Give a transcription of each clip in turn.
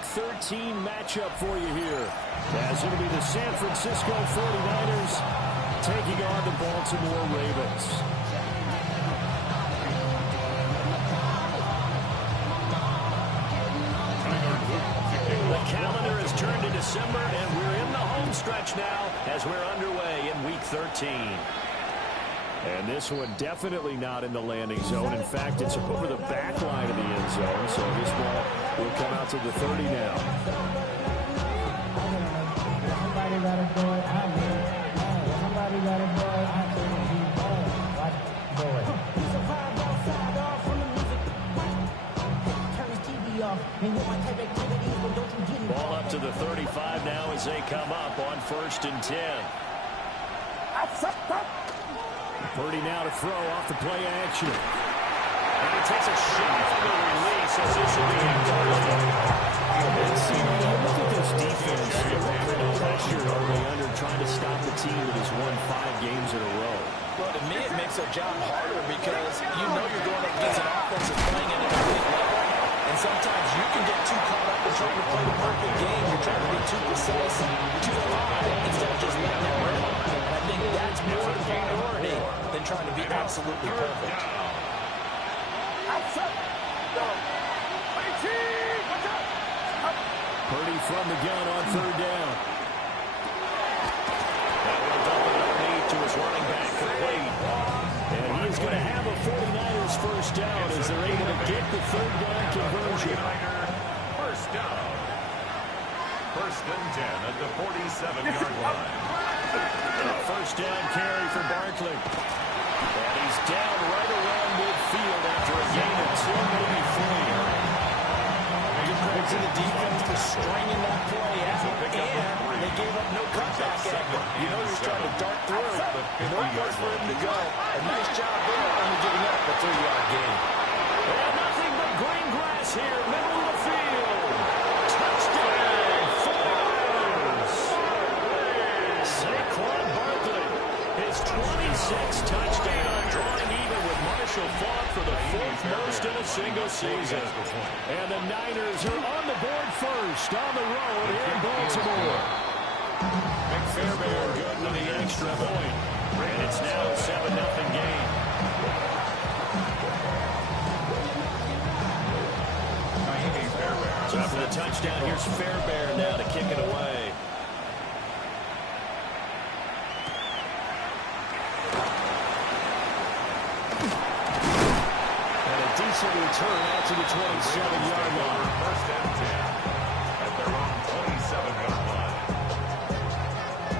Week 13 matchup for you here, as it'll be the San Francisco 49ers taking on the Baltimore Ravens. The calendar has turned to December, and we're in the home stretch now as we're underway in Week 13. And this one definitely not in the landing zone. In fact, it's over the back line of the end zone, so this ball will come out to the 30 now. Somebody got a boy, I will. Somebody got a boy, I will. Ball up to the 35 now as they come up on 1st and 10. Purdy now to throw off the play action. And he takes a shot on the release as this will be incomplete. Look at this defense. No pressure are they under trying to stop the team that has won 5 games in a row. Well, to me, it makes their job harder because you know you're going up against an offense that's playing at an elite level. And sometimes you can get too caught up in trying to play the perfect game. You're trying to be too precise, too high, instead of just letting it rip. And I think that's more the priority than trying to be absolutely perfect. Purdy from the gun on 3rd down. That will dump it underneath to his running back complete. And he is going to have a 49ers first down as they're able to get the 3rd down conversion. First down. 1st and 10 at the 47-yard line. First down carry for Barkley. And he's down right around midfield after a gain of 2, maybe 3. Good credit to the defense for stringing that play out, and they gave up no cutback effort. You know he's trying to dart through, but no place for him to go. A nice job there, only giving up a 3-yard gain. And nothing but green grass here, middle of the field. Touchdown, 49ers. Saquon Barkley, his 26th touchdown, drawing even with Marshall Faulk for the 4th most in a single season. And the Niners are on the board first on the road in Baltimore. McPherson good with the extra point. And it's now a 7-0 game. So after the touchdown, here's Fairbairn now to kick it away. Decent return out to the 27-yard line. 1st and 10 at their own 27-yard line.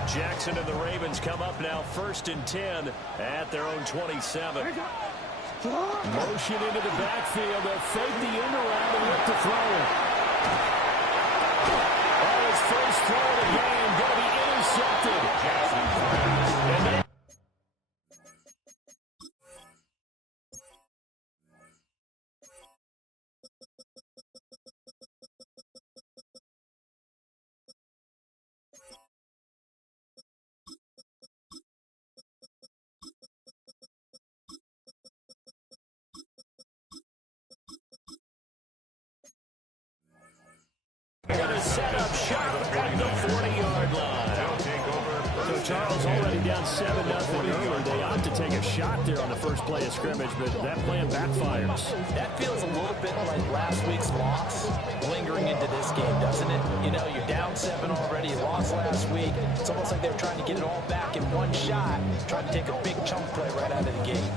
Jackson and the Ravens come up now 1st and 10 at their own 27. Motion into the backfield. They'll fake the end around and look to throw it. Oh, his first throw of the game going to be intercepted. And they going to set up shop at the 40-yard line. So Charles already down 7-0 early. They ought to take a shot there on the first play of scrimmage, but that plan backfires. That feels a little bit like last week's loss lingering into this game, doesn't it? You know, you're down 7 already. You lost last week. It's almost like they're trying to get it all back in one shot, trying to take a big chunk play right out of the gate.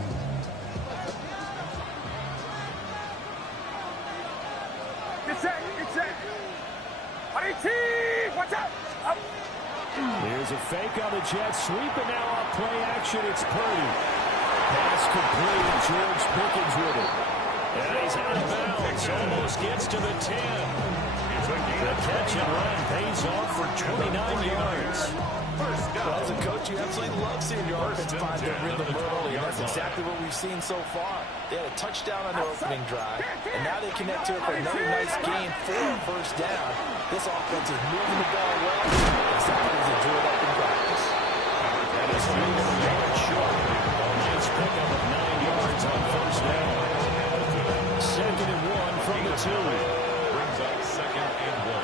Watch out! Up. Here's a fake on the Jets. Sweeping now off play action. It's Purdy. Pass complete. George Pickens with it. And he's out of bounds. Almost gets to the 10. The catch and run pays off for 29 yards. Well, as a coach, you absolutely love seeing your offense find their rhythm early, and that's exactly what we've seen so far. They had a touchdown on their opening drive, and now they connect to it for another nice game for a first down. This offense is moving the ball well, exactly as they drew it up in practice. And it's moving the yard short. A nice pickup of 9 yards on first down. 2nd and 1 from the 2. Brings up 2nd and 1.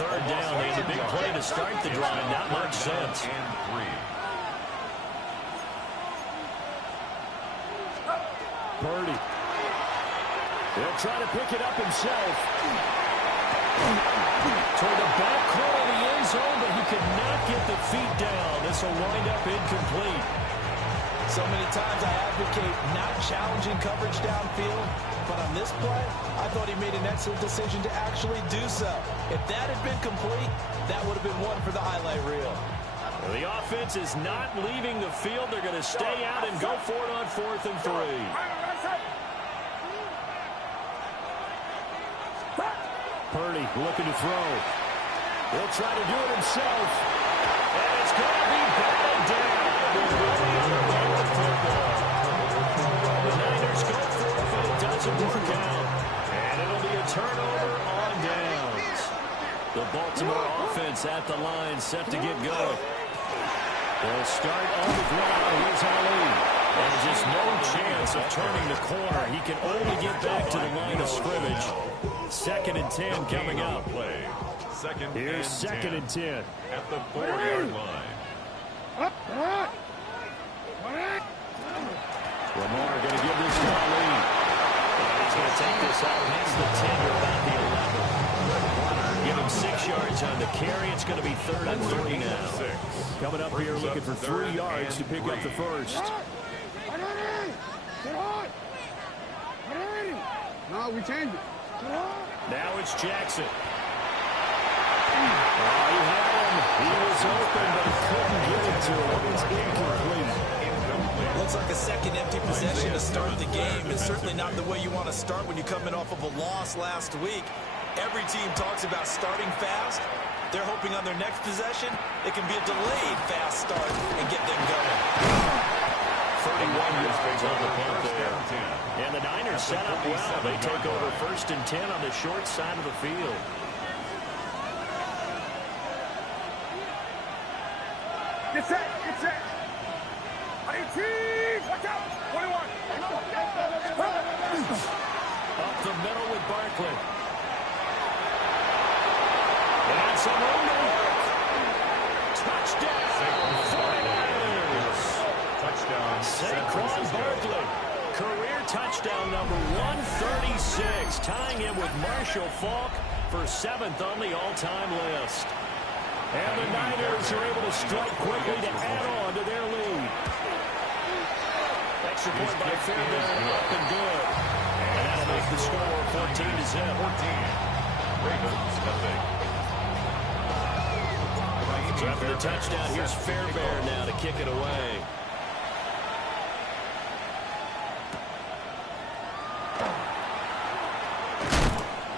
third down. They had a big play to start the drive. Not much sense. Purdy. He'll try to pick it up himself. Toward the back corner of the end zone, but he could not get the feet down. This will wind up incomplete. So many times I advocate not challenging coverage downfield, but on this play, I thought he made an excellent decision to actually do so. If that had been complete, that would have been one for the highlight reel. Well, the offense is not leaving the field. They're going to stay out and go for it on 4th and 3. Purdy looking to throw. He'll try to do it himself. And it's going to be batted down. The Niners go for it, but it doesn't work out. And it'll be a turnover on downs. The Baltimore offense at the line, set to get going. They'll start on the ground. Here's Ali. And just no chance of turning the corner. He can only get back to the line of scrimmage. 2nd and 10 coming up. Here's 2nd and 10. At the 4-yard line. Lamar going to give this to Ali. And he's going to take this out past the 10 or about the 11. Give him 6 yards on the carry. It's going to be 3rd and 3 now. Coming up here looking for 3 yards to pick up the first. No, we changed it. Now it's Jackson. Oh, he had him. He was open, but he couldn't get it to him. It's incomplete. Looks like a second empty possession to start the game. It's certainly not the way you want to start when you're coming off of a loss last week. Every team talks about starting fast. They're hoping on their next possession, it can be a delayed fast start and get them going. 31 yards on the punt there. And the Niners set up well. They take over 1st and 10 on the short side of the field. Get set, get set. 18, watch out, 21. Up the middle with Barkley. And some room to work. Touchdown, 49ers. Touchdown, Saquon Barkley. Career touchdown number 136. Tying him with Marshall Faulk for 7th on the all-time list. And the Niners are able to strike quickly to add on to their lead. Extra point by Fairbairn, up and good. And that'll make the score 14-0. Ravens nothing. So after the touchdown, here's Fairbairn now to kick it away.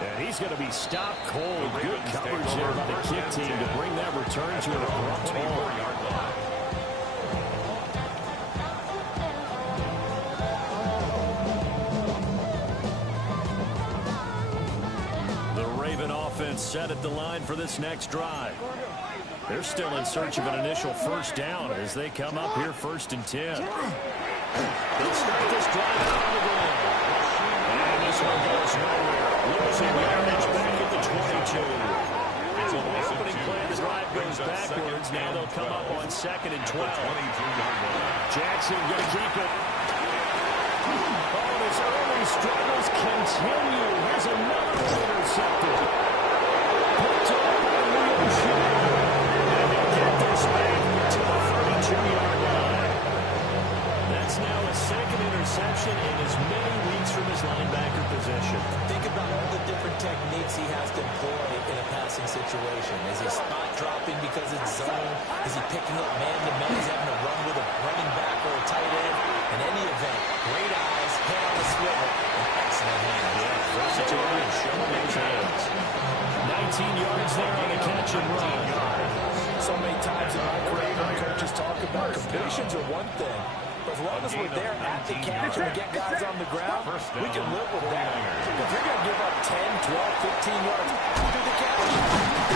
And he's going to be stopped cold. Good coverage there by the kick team to bring that return to an abrupt halt. The Raven offense set at the line for this next drive. They're still in search of an initial first down as they come up here 1st and 10. They'll start this drive out on the ground. And this one goes nowhere. Losing yardage back at the 22. So the opening play of the drive goes backwards. Now they'll come up on 2nd and 12. Jackson going to keep it. Oh, his early struggles continue. Here's another one intercepted. Picked up by Leo Shea. And they get this back to the 32-yard line. That's now a 2nd interception in as many weeks from his linebacker position. Think about all the different techniques he has to employ in a passing situation. Is he spot dropping because it's zone? Is he picking up man-to-man? He's having to run with a running back or a tight end. In any event, great eyes, head on a swivel, and excellent hands. Yeah, versatility and showing those hands. 19 yards there on the catch and run. So many times in my career, coaches talk about completions are one thing. But as long as we're there at the catch and we get guys on the ground, we can live with that. If you're going to give up 10, 12, 15 yards after the catch,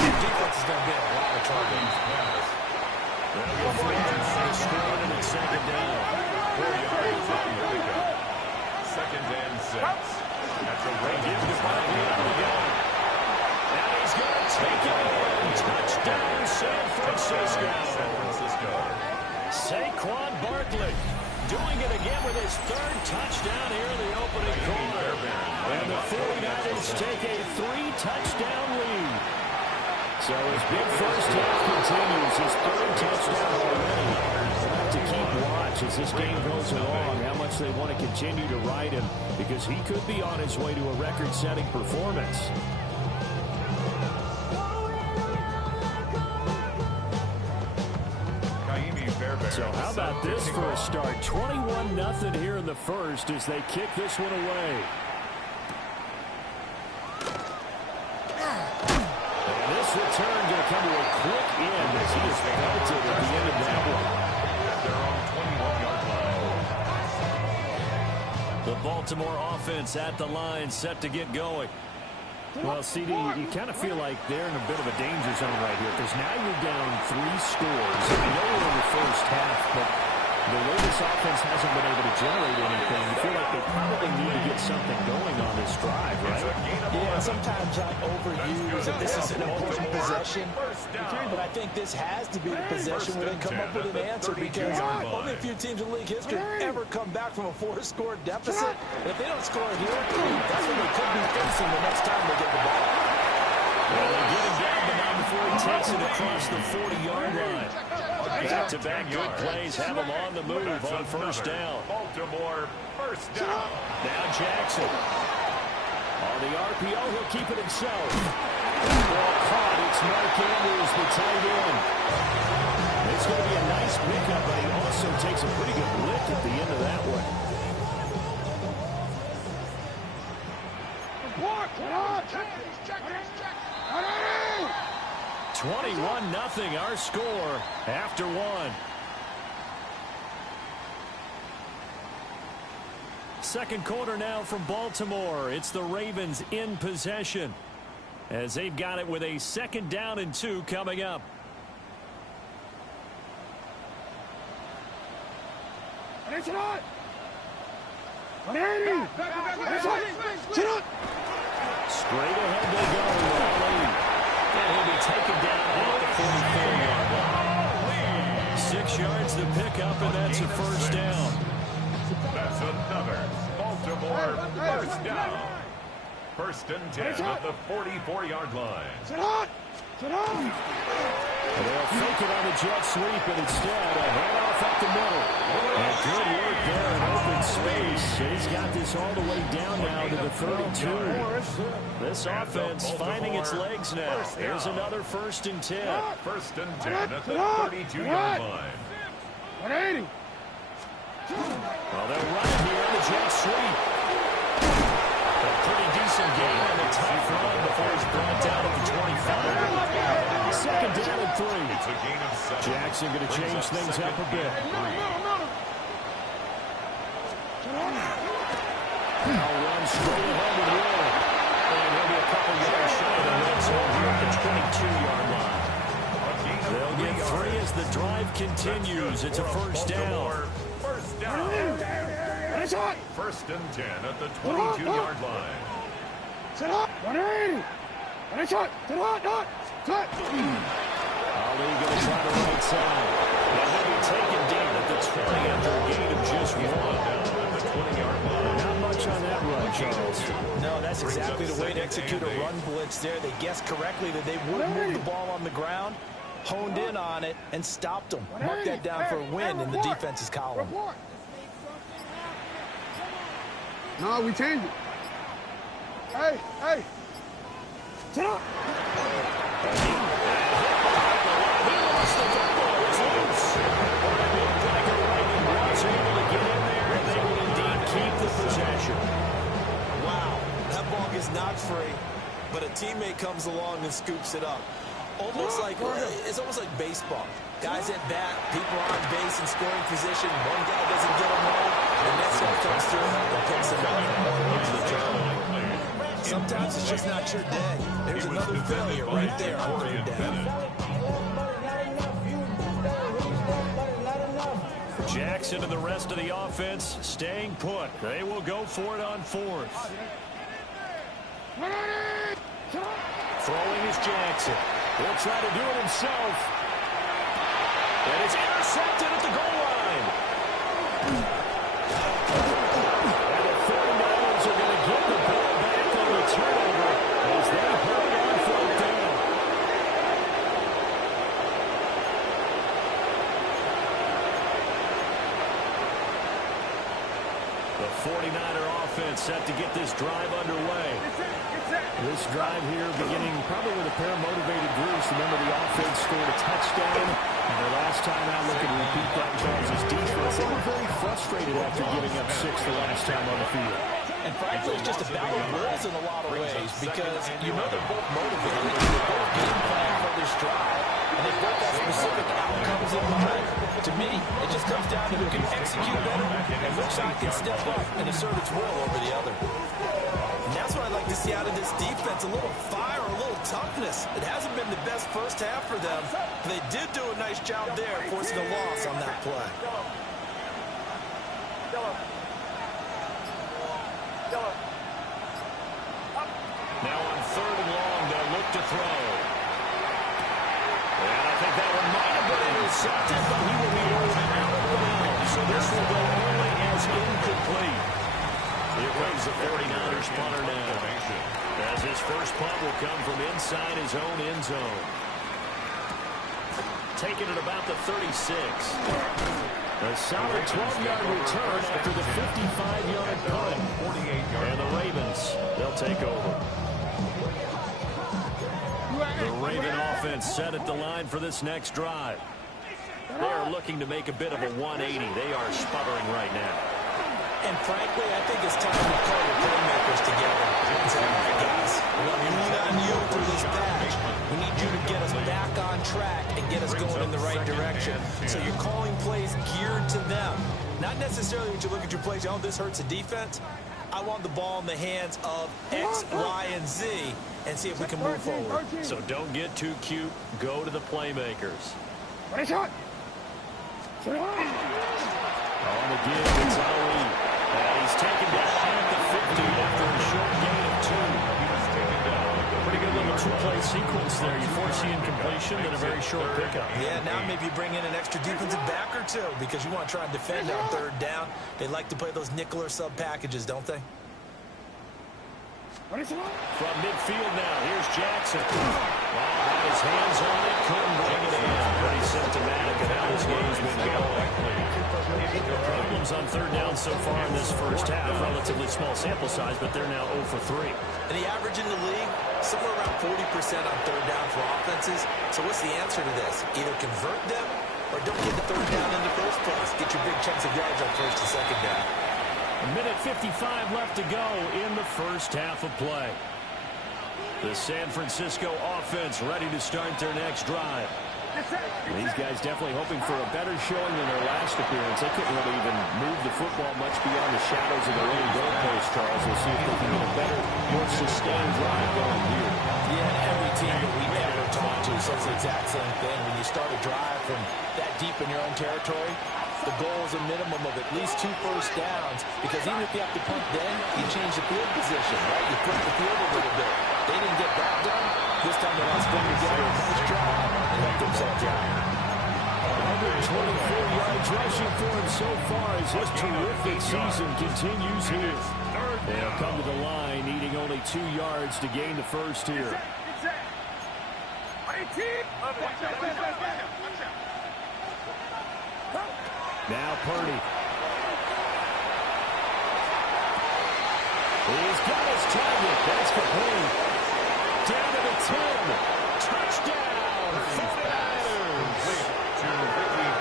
the defense is going to be a lot of trouble. They'll go for it. Straight and it's 2nd down. 4 yards on the pickup. 2nd and 6. That's a They give it to Barkley out of the gun. Now he he's going to take it in. Touchdown, San Francisco. Saquon Barkley doing it again with his third touchdown here in the opening quarter. And the 49ers take a 3-touchdown lead. So his big first half continues. His third touchdown already. We'll have to keep watch as this game goes along, how much they want to continue to ride him, because he could be on his way to a record-setting performance. So how about this for a start? 21-0 here in the first as they kick this one away. And this return going to come to a quick end as he is pelted at the end of that one. They're on 21-yard line. The Baltimore offense at the line, set to get going. Well, CD, you kind of feel like they're in a bit of a danger zone right here because now you're down 3 scores. I know we're in the first half, but the way this offense hasn't been able to generate anything, you feel like they probably need to get something going on this drive, right? Yeah, sometimes I overuse that this is an important possession, but I think this has to be a possession where they come up with an answer because only a few teams in league history ever come back from a 4-score deficit. And if they don't score here, that's what they could be facing the next time they get the ball. Well, they get him down, but not before he takes it across the 40-yard line. Back-to-back good plays have him on the move on first down. Baltimore, first down. Now Jackson. On the RPO, he'll keep it himself. Ball caught. It's Mark Andrews, the tight end. It's going to be a nice pickup, but he also takes a pretty good lick at the end of that one. 21-0 our score after one. Second quarter now from Baltimore. It's the Ravens in possession as they've got it with a 2nd down and 2 coming up. Straight ahead they go. And he'll be taken down at the 44-yard line. 6 yards to pick up, and that's a first down. That's another Baltimore first down. 1st and 10 at the 44-yard line. They'll fake it on the jet sweep, and instead a handoff up the middle. And good work there in open space. He's got this all the way down now to the 32. This offense finding its legs now. There's another 1st and 10. 1st and 10 at the 32-yard line. Well, they'll run it here on the jet sweep. A pretty decent game on the tough run before he's brought down at the 25. 2nd down and 3. It's a gain of 7. Jackson going to change things up a bit. Now run straight ahead with Will. And he'll be a couple yards shy of the red zone here at the 22-yard line. They'll get 3 as the drive continues. It's a first down. First down. 1st and 10 at the 22-yard line. Ali going to try the right side. And he'll be taken down at the 20 after a gain of just 1. Down at the 20-yard line. Not much on that run, Charles. No, that's exactly the way to execute a run blitz there. They guessed correctly that they would move the ball on the ground, honed in on it, and stopped them. Mark that down for a win in the defense's column. No, we changed it. Hey. Sit up. Wow, that ball gets knocked free, but a teammate comes along and scoops it up. It's almost like baseball. Guys at bat, people on base in scoring position. One guy doesn't get them all. The next guy comes through and picks them up. Sometimes it's just not your day. There's another failure right there on your day. Jackson and the rest of the offense staying put. They will go for it on 4th. Throwing is Jackson. He'll try to do it himself. And it's intercepted at the goal line. And the 49ers are going to get the ball back on the turnover as they hold on fourth down. The 49er offense set to get this drive underway. This drive here beginning probably with a pair of motivated groups. Remember, the offense scored a touchdown. And the last time out, looking to repeat that, Charles' defense, they were very frustrated after giving up 6 the last time on the field. And frankly, it's just a battle of wills in a lot of ways because you know they're both motivated. They're both game plan for this drive, and they both have specific outcomes in mind. To me, it just comes down to who can execute better and which side can step up and assert its will over the other. And that's what I'd like to see out of this defense, a little fire, a little toughness. It hasn't been the best first half for them, but they did do a nice job there, forcing a loss on that play. Now on 3rd and long, they'll look to throw. And I think that one might have been intercepted, but he will be ruled out of bounds. So this will go only as incomplete. It brings the 49ers punter now, as his first punt will come from inside his own end zone. Taking it about the 36. A solid 12-yard return after the 55-yard punt. And the Ravens, they'll take over. The Raven offense set at the line for this next drive. They are looking to make a bit of a 180. They are sputtering right now. And frankly, I think it's time to pull the playmakers together. Say, all right, guys, we're going to lean on you through this patch. We need you to get us back on track and get us going in the right direction. So you're calling plays geared to them. Not necessarily when you look at your plays, oh, this hurts the defense. I want the ball in the hands of X, Y, and Z and see if we can move forward. So don't get too cute. Go to the playmakers. What a shot! On the give, it's Ali. And he's taken down at the 50 after a short gain of 2. Pretty good little two-play sequence there. You foresee incompletion, then a very short pickup. Yeah, now maybe you bring in an extra defensive back or two because you want to try and defend on 3rd down. They like to play those nickel or sub packages, don't they? From midfield now, here's Jackson. Had his hands on it, couldn't bring it in. Pretty symptomatic of how this game's been going. Problems on 3rd down so far in this first half. Relatively small sample size, but they're now 0 for 3. And the average in the league, somewhere around 40% on 3rd down for offenses. So what's the answer to this? Either convert them or don't get the 3rd down in the first place. Get your big chunks of yards on 1st and 2nd down. A minute 55 left to go in the first half of play. The San Francisco offense ready to start their next drive. These guys definitely hoping for a better showing than their last appearance. They couldn't really even move the football much beyond the shadows of their own goalpost, Charles. We'll see if they can get a better, more sustained drive going here. Yeah, every team that we've ever talked to says the exact same thing. When you start a drive from that deep in your own territory, the goal is a minimum of at least 2 first downs, because even if you have to punt then, you change the field position, right? You flip the field a little bit. They didn't get that done. This time they lost them together. Nice job. They helped themselves out. 124 yards rushing for him so far as his terrific season continues here. They'll come to the line, needing only 2 yards to gain the first here. Now Purdy. He's got his target. That's complete. Down to the 10. Touchdown. 49ers.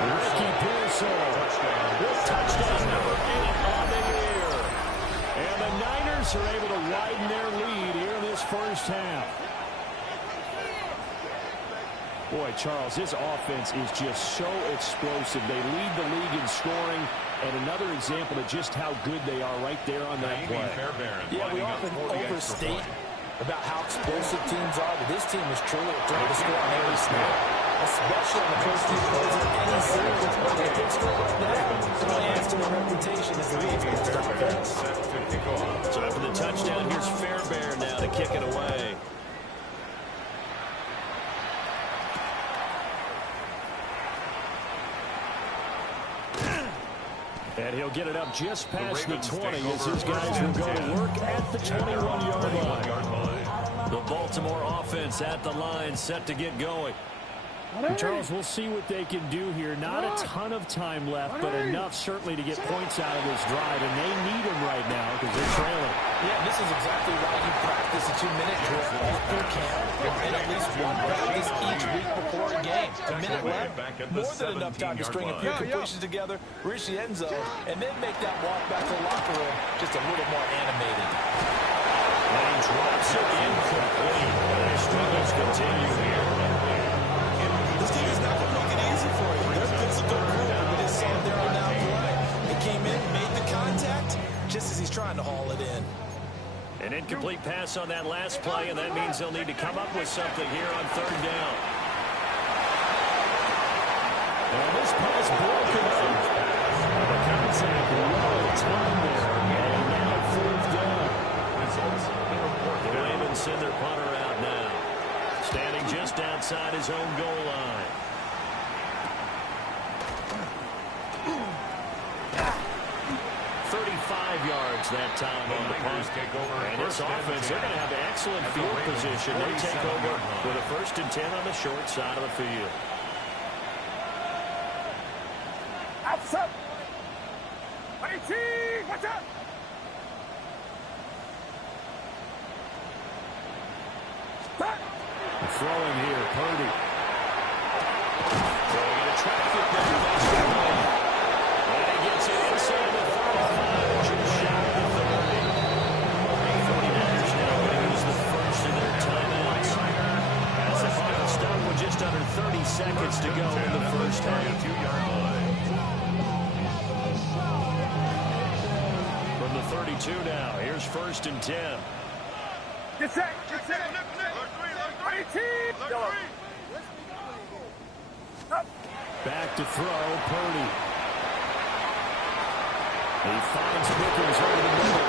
Ricky Pearsall with touchdown number 8 on the year. And the Niners are able to widen their lead here in this first half. Boy, Charles, this offense is just so explosive. They lead the league in scoring, and another example of just how good they are right there on that play. Yeah, we often overstate about how explosive teams are, but this team is truly a threat to score on every snap, especially on the first few plays of any series. They can score like that. It only adds to their reputation as the league's best offense. So after the touchdown, here's Fairbairn now to kick it away. And he'll get it up just past the 20 as his guys will go to work at the 21-yard line. The Baltimore offense at the line, set to get going. And Charles, we'll see what they can do here. Not a ton of time left, but enough certainly to get points out of this drive, and they need them right now because they're trailing. Yeah, this is exactly why you practice a 2-minute drill all through camp and at least one practice each week before a game. A minute left, more than enough time to string a few completions together, reach the end zone, and then make that walk back to the locker room just a little more animated. And he drops it incomplete. The struggles continue here. This team is not going to make it easy for you. They're a physical group, and we just saw them there on that play. They came in, made the contact, just as he's trying to haul it in. An incomplete pass on that last play, and that means they'll need to come up with something here on third down. And this pass broken up. The contact well timed there. And now fourth down. The Ravens send their punter out now. Standing just outside his own goal line. Yards that time on the punt. And this offense, they're going to have excellent field position. They take over with a 1st and 10 on the short side of the field. Outside. 18. Watch out. Throwing here, Purdy. Throwing it a traffic down. And he gets it inside the 35, just shy of the 30. 49ers now going to use the first of their timeouts. As the clock will stop with just under 30 seconds to go in the first half. From the 32 now, here's 1st and 10. Get set. Get set. 18. Back to throw, Purdy. He finds Pickens over the middle.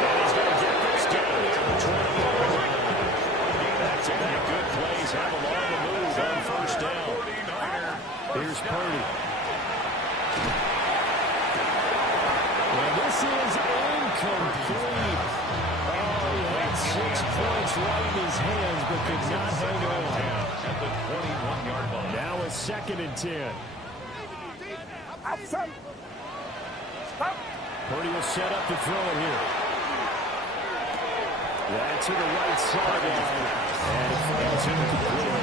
And he's going to get this down here to 20-yard line. Back-to-back good plays have him on the move on 1st down. Here's Purdy. Well, this is incomplete. Oh, he had 6 points right in his hands, but could not hang on. At the 21-yard line. Now a 2nd and 10. Outside. Purdy will set up to throw it here. That's to the right sideline. And it falls incomplete.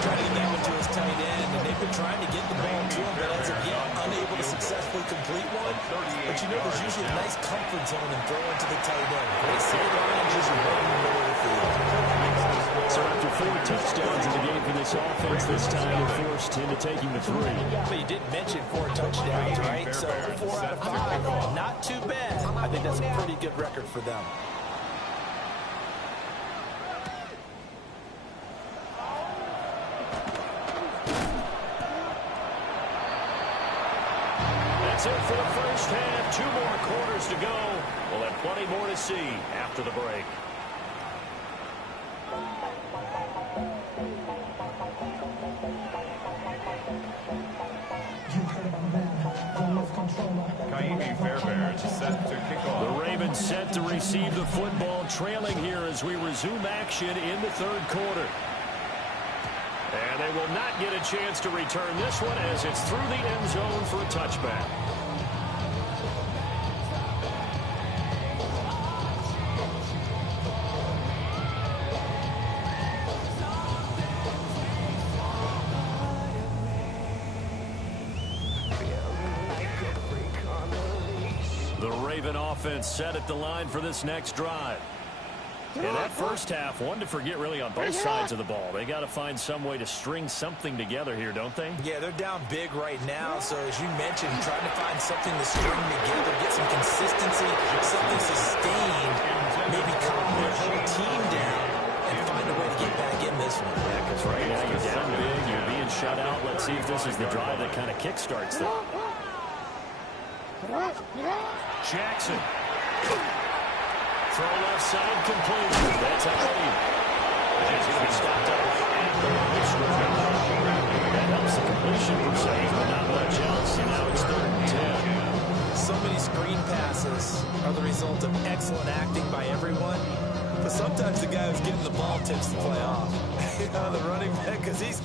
Trying to get that one to his tight end, and they've been trying to get the ball to him, but as of yet, unable to successfully complete one. But you know, there's usually a nice comfort zone in throwing to the tight end. Great save line, usually right in the middle of the field. So after 4 touchdowns in the game for this offense, this time they're forced into taking the 3. But you did mention 4 touchdowns, right? So 4 out of 5, not too bad. I think that's a pretty good record for them. That's it for the first half. 2 more quarters to go. We'll have plenty more to see after the break. Set to kick off. The Ravens set to receive the football, trailing here as we resume action in the 3rd quarter. And they will not get a chance to return this one as it's through the end zone for a touchback. The Raven offense set at the line for this next drive. In that first half, one to forget really on both sides of the ball. They got to find some way to string something together here, don't they? Yeah, they're down big right now. So as you mentioned, trying to find something to string together, get some consistency, something sustained, maybe calm their whole team down and find a way to get back in this one. Yeah, because right now you're down big, you're being shut out. Let's see if this is the drive that kind of kickstarts them. Jackson. Throw left side complete. That's Alley. As he gets stopped up at the line of scrimmage. That helps the completion percentage, but not much else. And now it's 3rd and 10. mistakes are the result of excellent acting by everyone. But sometimes the guy who's getting the ball tips the play off. You know, the running back, because he's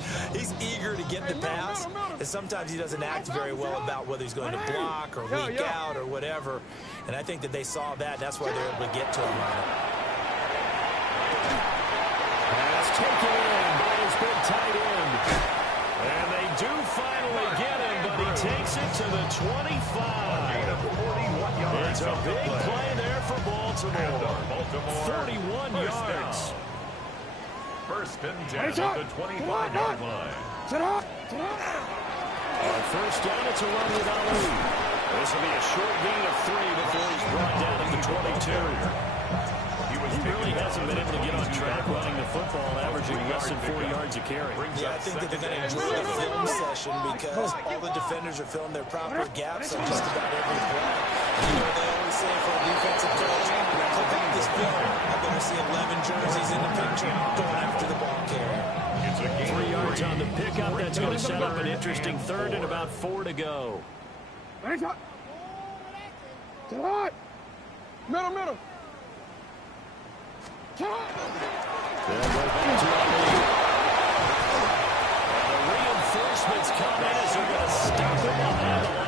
eager to get the pass, and sometimes he doesn't act very well about whether he's going to block or leak out or whatever. And I think that they saw that, and that's why they're able to get to him on it. Pass taken in by his big tight end. And they do finally get him, but he takes it to the 25. It's a big play there for Baltimore. 31 yards. First and 10 at the 25-yard line. On first down, it's a run with Ali. This will be a short gain of 3 before he's brought down at the 22. He really hasn't been able to get on track running the football, averaging less than 4 yards a carry. Yeah, I think that they're going to enjoy the film session because all the defenders are filling their proper gaps on just about every play. You know, they always say for a defensive coach, click out this film. I'm going to see 11 jerseys in the picture going after the ball carrier. 3 yards on the pickup. That's going to set up an interesting third and about 4 to go. Middle. They'll go back to Ali. And the reinforcements come in as they're going to stop him behind the line.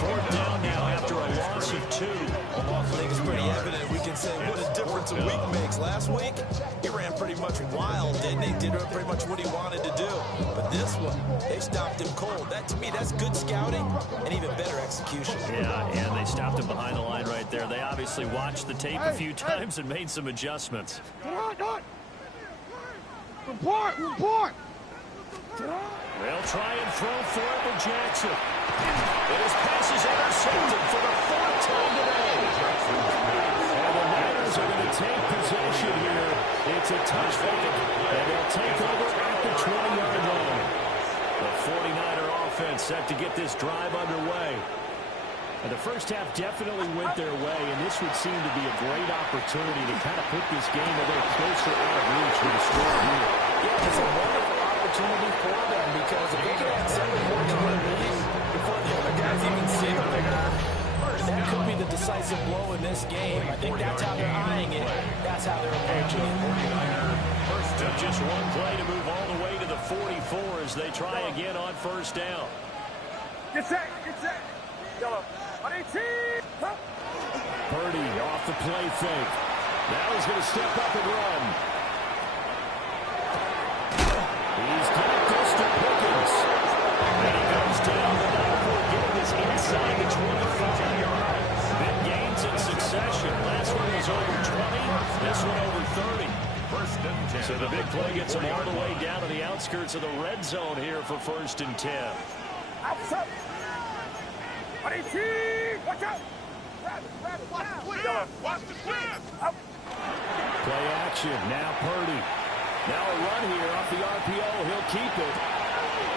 Fourth down now after a loss of 2. I think it's pretty evident. We can say what a difference a week makes. Last week, he ran pretty much wild, didn't he? Did pretty much what he wanted to do. But this one, they stopped him cold. That, to me, that's good scouting and even better execution. Yeah, and they stopped him behind the line right there. They obviously watched the tape a few times and made some adjustments. Report! They'll try and throw for it with Jackson. And his pass is intercepted for the 4th time today. And the Niners are going to take possession here. It's a touchback, and they'll take over at the 20-yard line. The 49er offense set to get this drive underway. And the first half definitely went their way, and this would seem to be a great opportunity to kind of put this game a little closer out of reach with a score here. Yeah, it's a wonderful opportunity for them because if they can add 7 points to their lead before the other guys even see them, that could be the decisive blow in this game. I think that's how they're eyeing it. That's how they're approaching it. Took just one play to move all the way to the 44 as they try again on first down. Get set! Yellow. Purdy off the play fake. Now he's going to step up and run. He's got Dustin Pickens. And he goes down the backcourt, getting this inside the 25 yards. Big gains in succession. Last one was over 20. This one over 30. First and 10. So the big play gets him all the way down to the outskirts of the red zone here for first and 10. Outside. Watch out! Watch the swing! Play action. Now Purdy. Now a run here off the RPO. He'll keep it.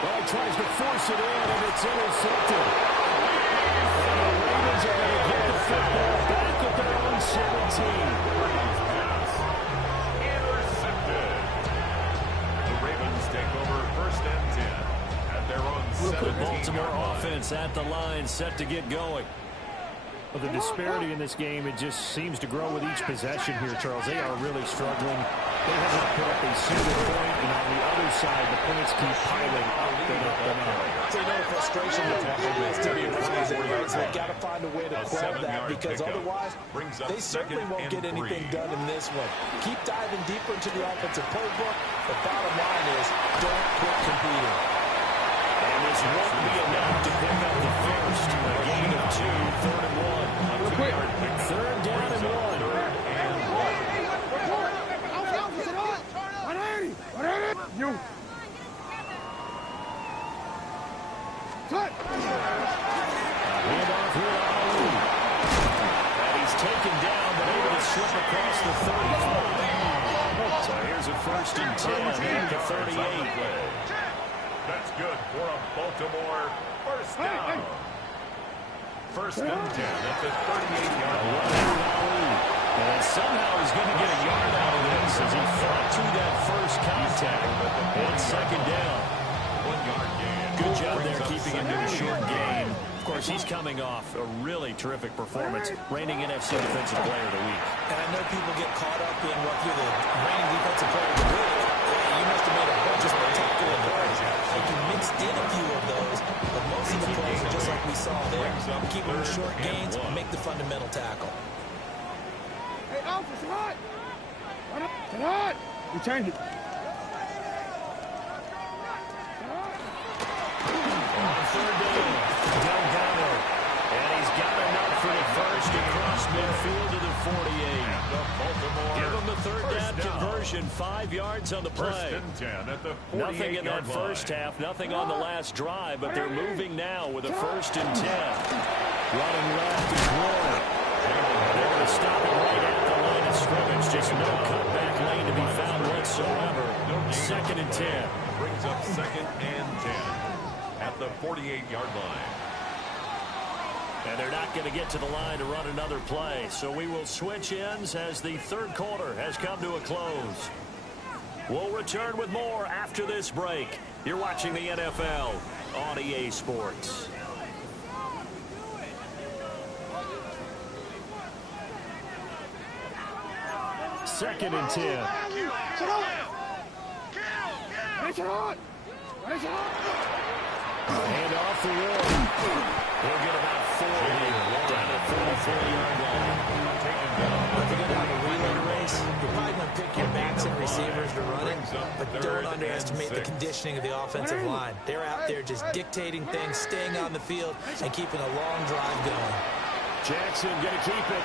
Well, he tries to force it in, and it's intercepted. And the Ravens are going to get the football back at their own 17. Intercepted. The Ravens take over first and 10 at their own 17. Baltimore offense at the line, set to get going. Well, the disparity in this game, it just seems to grow with each possession here, Charles. They are really struggling. They have not put up a single point, and on the other side, the points keep piling up. So you know the frustration with that is to be rising, right? So they've got to find a way to quell that because otherwise they certainly won't get anything done in this one. Keep diving deeper into the offensive playbook. The bottom line is don't quit competing. And this won't be enough to pick up the first. A gain of 2, 3rd and 1. Third down and 1. You. Cut. Hand off here to Ali. And he's taken down, but able to slip across the 35. So here's a first and 10 at the 38. That's good for a Baltimore first down. First and 10 at the 38-yard line. And somehow he's going to get a yard out of this as he fought through that first contact. And second down. 1 yard gain. Good job there keeping him to a short gain. course, he's coming off a really terrific performance, reigning NFC Defensive Player of the Week. And I know people get caught up in what you're the reigning Defensive Player of the Week. You must have made a bunch of spectacular plays. Like you mixed in a few of those, but most of the plays are just like we saw there. Keep them short gains, make the fundamental tackle. Hey, Alpha, it's hot! It's hot! You change it. On third down, Delgado. And he's got enough for the first across midfield to the 48. Give him the third down conversion, 5 yards on the play. Nothing in that first half, nothing on the last drive, but they're moving now with a 1st and 10. Running left is Warren. They're going to stop it right at the line of scrimmage. Just no cutback lane to be found whatsoever. 2nd and 10. Brings up 2nd and 10 at the 48-yard line. And they're not going to get to the line to run another play. So we will switch ends as the third quarter has come to a close. We'll return with more after this break. You're watching the NFL on EA Sports. Second and 10. Hand off the Warren. He'll get about 4 here, down to the 44-yard line. If you're going to have a relay race, you're probably going to pick your backs and receivers to run it, but don't underestimate the conditioning of the offensive line. They're out there just dictating things, staying on the field, and keeping a long drive going. Jackson going to keep it.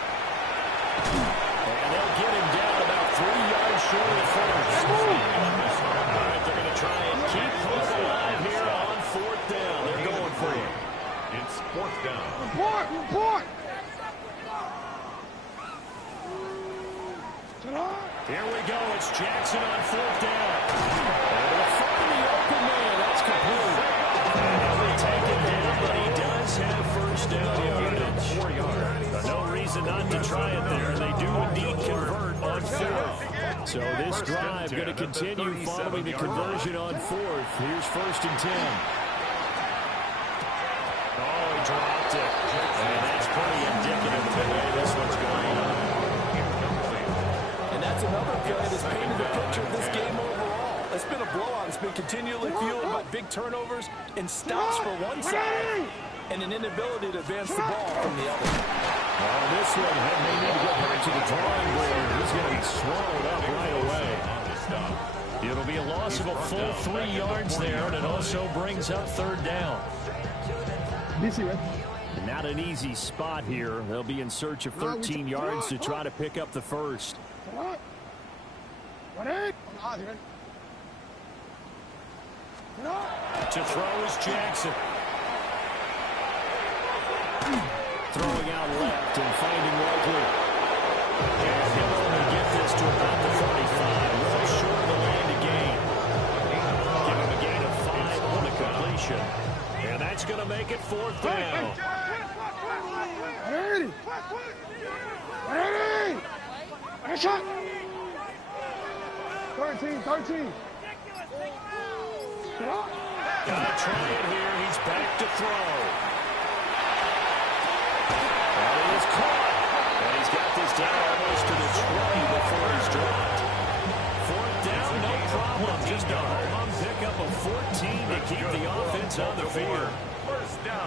And they'll get him down about 3 yards short of first. All right, they're going to try and keep hope alive here on 4th down. They're going for it. It's 4th down. Report! Here we go. It's Jackson on 4th down. And they'll find the open man. That's complete. And he'll be taken down, but he does have 1st down yardage. 4 yards. No reason not to try it there. They do indeed convert on 4th. So this drive going to continue following the conversion on 4th. Here's 1st and 10. Oh, he dropped it. And that's pretty indicative of the way this one's going. And that's another play that's painted the picture of this game overall. It's been a blowout. It's been continually fueled by big turnovers and stops for one side and an inability to advance the ball from the other. Well, this one may need to go back to the drawing board. He's going to be swallowed up right away. It'll be a loss of a full 3 yards there, and it also brings up 3rd down. And not an easy spot here. They'll be in search of 13 yards to try to pick up the first. To throw is Jackson. Throwing out left and finding Likely. And he'll only get this to about the 35. Well short of the line to gain. Give him a gain of 5 on the completion. And that's going to make it 4th down. Ready! Shot! 13. Gotta try it here. He's back to throw. And it is caught. And he's got this down almost to the 20 before he's dropped. 4th down, no problem. Just a home pickup of 14 to keep the offense on the field.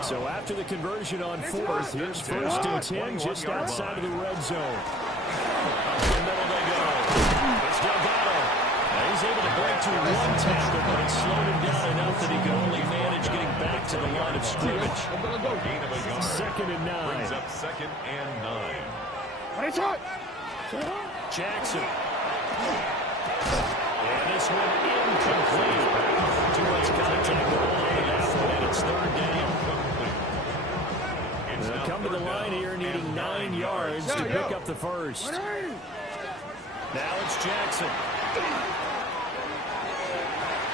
So after the conversion on 4th, here's 1st and 10 just outside of the red zone. Up the middle they go. It's Delgado. Now he's able to break through 1 tackle, but it slowed him down enough that he could only manage getting back to the line of scrimmage. 2nd and 9. Brings up 2nd and 9. Jackson. And this one incomplete. Too much contact going on in that one, and it's 3rd down. They'll come to the line here needing 9 yards to pick up the first. Now it's Jackson.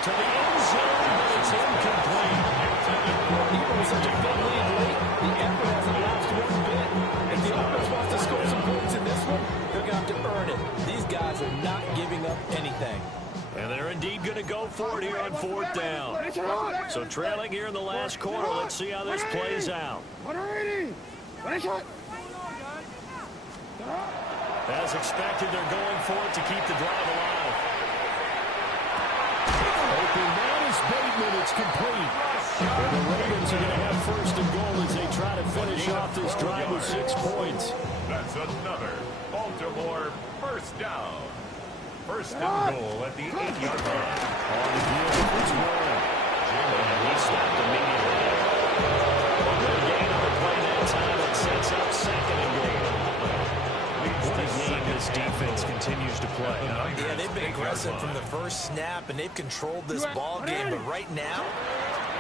To the end zone, but it's incomplete. Even with such a big lead late, the effort hasn't lapsed one bit. If the offense wants to score some points in this one, they're going to have to earn it. These guys are not giving up anything. And they're indeed going to go for it here on 4th down. So trailing here in the last quarter. Let's see how this plays out. As expected, they're going for it to keep the drive alive. Open man is Bateman. It's complete. And the Ravens are going to have 1st and goal as they try to finish off this drive with 6 points. That's another Baltimore 1st down. 1st and goal at the 8-yard line. On the field, it's Warren. And he stopped immediately. Good gain on the play that time. It sets up 2nd and goal. What a game this defense continues to play. Yeah, they've been aggressive from the first snap, and they've controlled this ball game. But right now,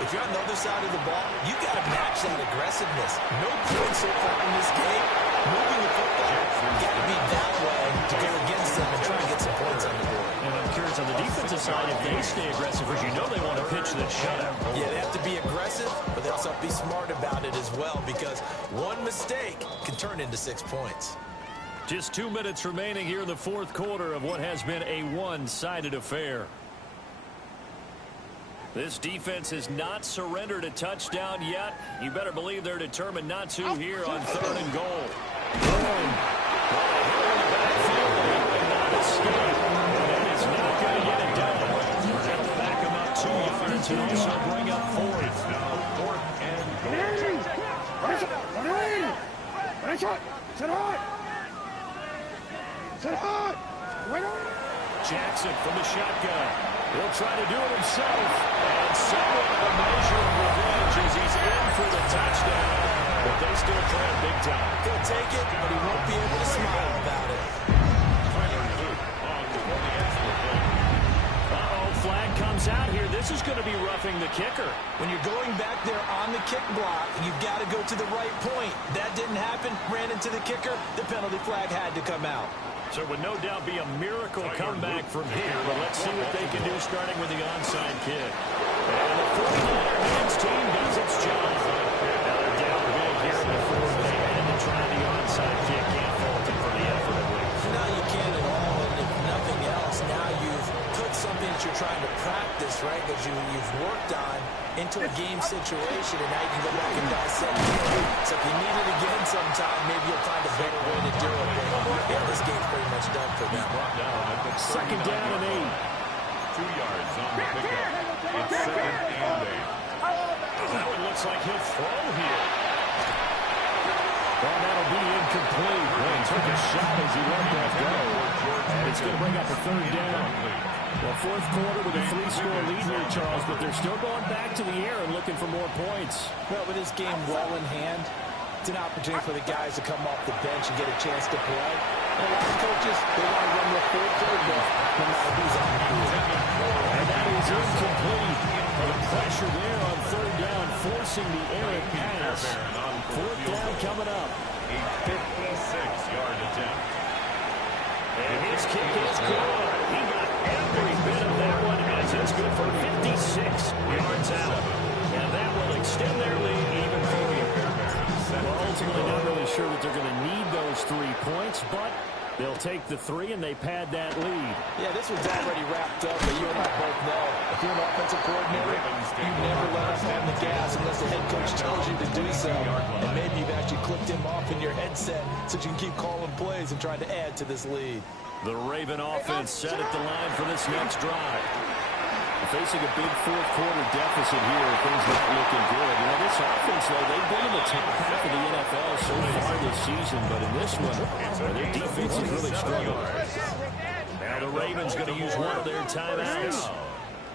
if you're on the other side of the ball, you got to match that aggressiveness. No points so far in this game. Moving the football, got to be that way to go against them and try and get some points on the board. And I'm curious on the defensive side, if they stay aggressive, because you know they want to pitch this shutout. Yeah, they have to be aggressive, but they also have to be smart about it as well, because one mistake can turn into 6 points. Just 2 minutes remaining here in the 4th quarter of what has been a one-sided affair. This defense has not surrendered a touchdown yet. You better believe they're determined not to here on 3rd and goal. It's not going to get it done. We're going to back him up 2 yards and also bring up 4th. Now 4th and Jackson from the shotgun. He'll try to do it himself. And somewhat of a measure of revenge as he's in for the touchdown. But they still trail big time. He'll take it, but he won't be able to smile about it. Flag comes out here. This is going to be roughing the kicker. When you're going back there on the kick block, you've got to go to the right point. That didn't happen. Ran into the kicker. The penalty flag had to come out. So it would no doubt be a miracle comeback from here, but let's see what they can do starting with the onside kick. And the 49er men's team does its job. Now they're down big here in the 4th. They had to try the onside kick. Can't fault them for the effort at least. No, you can't at all. And if nothing else, now you've put something that you're trying to practice, right, that you've worked on into a game situation, and now you can go back and dissect it. So if you need it again sometime, maybe you'll find a better way to do it. But yeah, this game's pretty much done for them. 2nd down and 8. 2 yards on the pickup. It's 2nd and 8. That one looks like he'll throw here. Well, that'll be incomplete. Well, he took a shot as he let that go. And it's going to bring up a 3rd down. Well, 4th quarter with a 3-score lead here, Charles, but they're still going back to the air and looking for more points. Well, with this game well in hand, it's an opportunity for the guys to come off the bench and get a chance to play. And a lot of coaches, they want to run their full playbook no matter who's on the field. And that is incomplete. The pressure there on 3rd down, forcing the errant pass. 4th down coming up. A 56-yard attempt. And his kick is good. He got every bit of that one as it's good for 56 yards out. And that will extend their lead even further. Well, ultimately, not really sure that they're going to need those 3 points, but they'll take the 3 and they pad that lead. Yeah, this one's already wrapped up, but you and I both know if you're an offensive coordinator, you never let up on the gas unless the head coach tells you to do so. And maybe you've actually clicked him off in your headset so you can keep calling plays and trying to add to this lead. The Raven offense set at the line for this next drive. Facing a big 4th quarter deficit here, things not looking good. You know, this offense, though, they've been in the top half of the NFL so far this season, but in this one, their defense has really struggled. Now the Ravens going to use one of their timeouts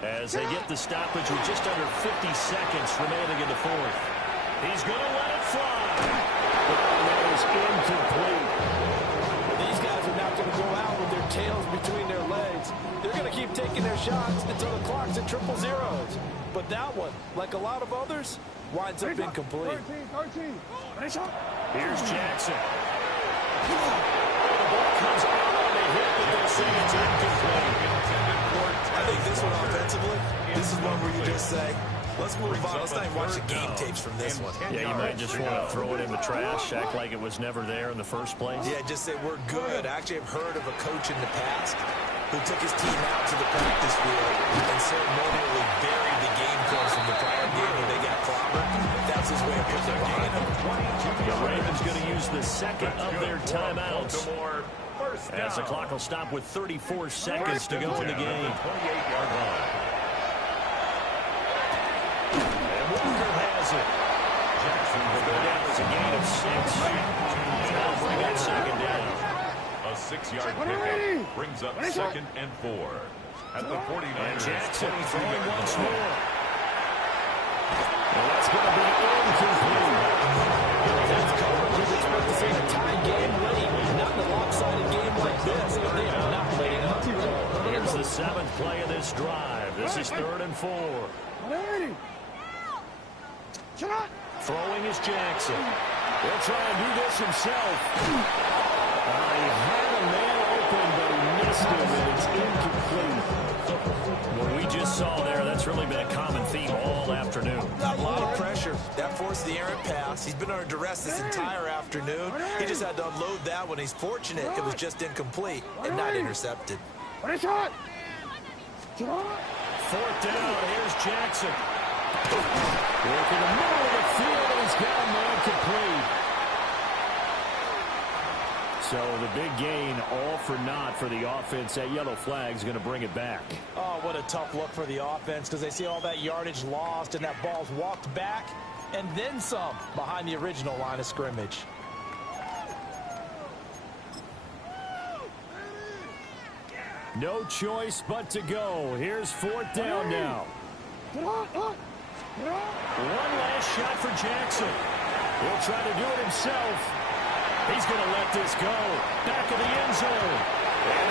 as they get the stoppage with just under 50 seconds remaining in the 4th. He's going to let it fly. And that is incomplete. These guys are not going to go out with their tails between their legs. They're going to keep taking their shots until the clock's at 000. But that one, like a lot of others, winds up incomplete. Here's Jackson. The ball comes out on the hit, but they'll say it's incomplete. I think this one offensively, this is one where you just say, let's move on. Let's not even watch the game tapes from this one. Yeah, you might just want to throw it in the trash, act like it was never there in the first place. Yeah, just say we're good. I actually have heard of a coach in the past who took his team out to the practice field and ceremonially buried the game clothes from the prior game where they got clobbered. That's his way of putting it behind him. The Ravens going to use the second of their timeouts. As the clock will stop with 34 seconds to go in the game. 28-yard line. And Walker has it. Jackson will go down as a gain of 6. That'll bring up second down. A 6-yard pickup brings up 2nd and 4. At the 49ers. Jackson throwing once more. Well, that's going to be incomplete. That's coverage you'd expect to see in a tie game late. Not in a lopsided game like this. They are not letting up. Here's the 7th play of this drive. This is 3rd and 4. Throwing is Jackson. He'll try and do this himself. He had a man open, but he missed him, and it's incomplete. What we just saw there, that's really been a common theme all afternoon. A lot of pressure. That forced the errant pass. He's been under duress this entire afternoon. He just had to unload that one. He's fortunate it was just incomplete and not intercepted. 4th down. Here's Jackson. Work in the middle of the field, and he's got a man complete. So the big gain, all for naught for the offense. That yellow flag's going to bring it back. Oh, what a tough look for the offense because they see all that yardage lost and that ball's walked back and then some behind the original line of scrimmage. No choice but to go. Here's 4th down now. One last shot for Jackson. He'll try to do it himself. He's going to let this go. Back of the end zone. And